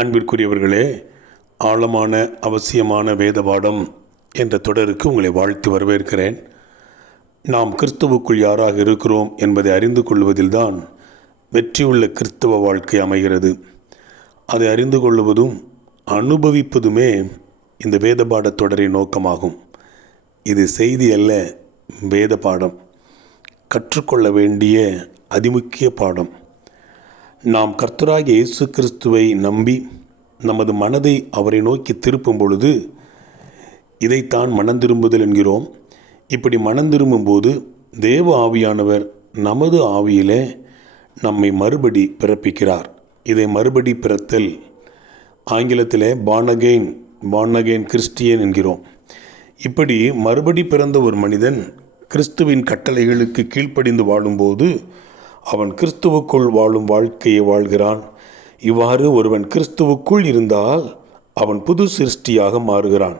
அன்பிற்குரியவர்களே ஆழமான அவசியமான வேத பாடம் என்ற தொடருக்கு உங்களை வாழ்த்து வரவேற்கிறேன். நாம் கிறிஸ்துவுக்குள் யாராக இருக்கிறோம் என்பதை அறிந்து கொள்வதில்தான் வெற்றியுள்ள கிறிஸ்தவ வாழ்க்கை அமைகிறது. அதை அறிந்து கொள்வதும் அனுபவிப்பதுமே இந்த வேத பாடத் தொடரின் நோக்கமாகும். இது செய்தி அல்ல வேத பாடம் கற்றுக்கொள்ள வேண்டிய அதிமுக்கிய பாடம். நாம் கர்த்தராகிய இயேசு கிறிஸ்துவை நம்பி நமது மனதை அவரை நோக்கி திருப்பும் பொழுது இதைத்தான் மனம் திரும்புதல் என்கிறோம். இப்படி மனம் திரும்பும்போது தேவ ஆவியானவர் நமது ஆவியிலே நம்மை மறுபடி பிறப்பிக்கிறார். இதை மறுபடி பிறத்தல் ஆங்கிலத்தில் பானகெயின் பானகெயின் கிறிஸ்டியன் என்கிறோம். இப்படி மறுபடி பிறந்த ஒரு மனிதன் கிறிஸ்துவின் கட்டளைகளுக்கு கீழ்ப்படிந்து வாழும்போது அவன் கிறிஸ்துவுக்குள் வாழும் வாழ்க்கையை வாழ்கிறான். இவ்வாறு ஒருவன் கிறிஸ்துவுக்குள் இருந்தால் அவன் புது சிருஷ்டியாக மாறுகிறான்.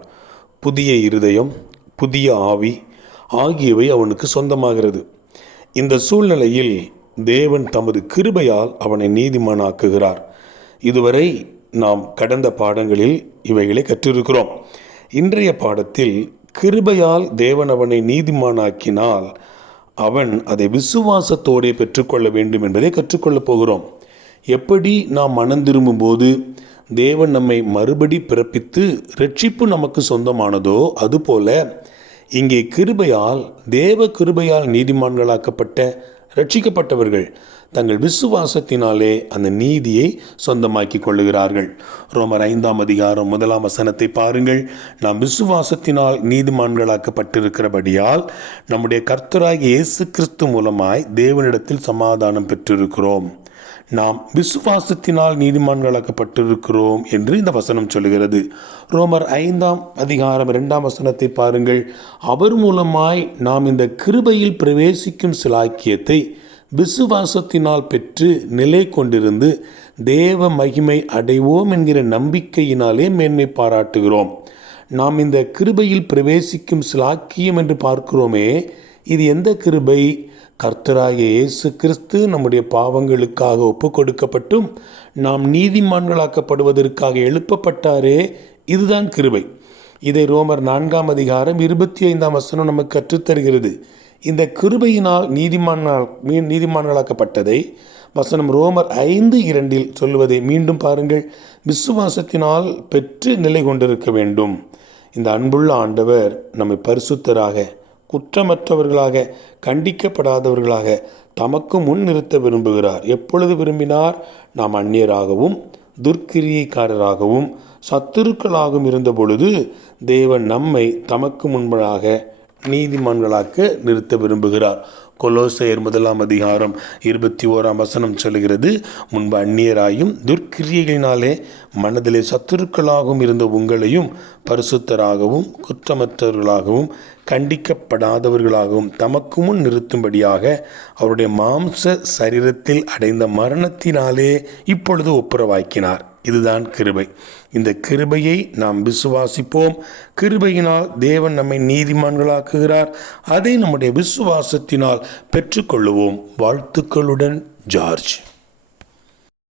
புதிய இருதயம் புதிய ஆவி ஆகியவை அவனுக்கு சொந்தமாகிறது. இந்த சூழ்நிலையில் தேவன் தமது கிருபையால் அவனை நீதிமானாக்குகிறார். இதுவரை நாம் கடந்த பாடங்களில் இவைகளை கற்றிருக்கிறோம். இன்றைய பாடத்தில் கிருபையால் தேவன் அவனை நீதிமானாக்கினால் அவன் அதை விசுவாசத்தோடே பெற்றுக்கொள்ள வேண்டும் என்பதை கற்றுக்கொள்ளப் போகிறோம். எப்படி நாம் மனம் திரும்பும்போது தேவன் நம்மை மறுபடி பிறப்பித்து ரட்சிப்பு நமக்கு சொந்தமானதோ அதுபோல இங்கே கிருபையால் தேவ கிருபையால் நீதிமான்களாக்கப்பட்ட ரட்சிக்கப்பட்டவர்கள் தங்கள் விசுவாசத்தினாலே அந்த நீதியை சொந்தமாக்கி கொள்ளுகிறார்கள். ரோமர் ஐந்தாம் அதிகாரம் முதலாம் வசனத்தை பாருங்கள். நாம் விசுவாசத்தினால் நீதிமான்களாக்கப்பட்டிருக்கிறபடியால் நம்முடைய கர்த்தராகிய இயேசு கிறிஸ்து மூலமாய் தேவனிடத்தில் சமாதானம் பெற்றிருக்கிறோம். நாம் விசுவாசத்தினால் நீதிமான்களாக்கப்பட்டிருக்கிறோம் என்று இந்த வசனம் சொல்கிறது ரோமர் ஐந்தாம் அதிகாரம் இரண்டாம் வசனத்தை பாருங்கள். அவர் மூலமாய் நாம் இந்த கிருபையில் பிரவேசிக்கும் சிலாக்கியத்தை விசுவாசத்தினால் பெற்று நிலை கொண்டிருந்து தேவ மகிமை அடைவோம் என்கிற நம்பிக்கையினாலே மேன்மை பாராட்டுகிறோம். நாம் இந்த கிருபையில் பிரவேசிக்கும் சிலாக்கியம் என்று பார்க்கிறோமே இது எந்த கிருபை? கர்த்தராகிய இயேசு கிறிஸ்து நம்முடைய பாவங்களுக்காக ஒப்பு கொடுக்கப்பட்டும் நாம் நீதிமான்களாக்கப்படுவதற்காக எழுப்பப்பட்டாரே இதுதான் கிருபை. இதை ரோமர் நான்காம் அதிகாரம் இருபத்தி ஐந்தாம் வசனம் நமக்கு கற்றுத்தருகிறது. இந்த கிருபையினால் நீதிமான்கள் நீதிமான்களாக்கப்பட்டதை வசனம் ரோமர் ஐந்து இரண்டில் சொல்லுவதை மீண்டும் பாருங்கள். விசுவாசத்தினால் பெற்று நிலை கொண்டிருக்க வேண்டும். இந்த அன்புள்ள ஆண்டவர் நம்மை பரிசுத்தராக குற்றமற்றவர்களாக கண்டிக்கப்படாதவர்களாக தமக்கு முன் நிறுத்த விரும்புகிறார். எப்பொழுது விரும்பினார்? நாம் அந்நியராகவும் துர்க்கிரியைக்காரராகவும் சத்துருக்களாகவும் இருந்த பொழுது தேவன் நம்மை தமக்கு முன்பதாக நீதிமான்களாக்க நிறுத்த விரும்புகிறார். கொலோசையர் முதலாம் அதிகாரம் இருபத்தி ஓராம் வசனம் சொல்கிறது முன்பு அந்நியராயும் துர்க்கிரியைகளினாலே மனதிலே சத்துருக்களாகவும் இருந்த உங்களையும் பரிசுத்தராகவும் குற்றமற்றவர்களாகவும் கண்டிக்கப்படாதவர்களாகவும் தமக்கு முன் நிறுத்தும்படியாக அவருடைய மாம்ச சரீரத்தில் அடைந்த மரணத்தினாலே இப்பொழுது ஒப்புரவாக்கினார். இதுதான் கிருபை. இந்த கிருபையை நாம் விசுவாசிப்போம். கிருபையினால் தேவன் நம்மை நீதிமான்களாக்குகிறார். அதை நம்முடைய விசுவாசத்தினால் பெற்றுக்கொள்ளுவோம். வாழ்த்துக்களுடன் ஜார்ஜ்.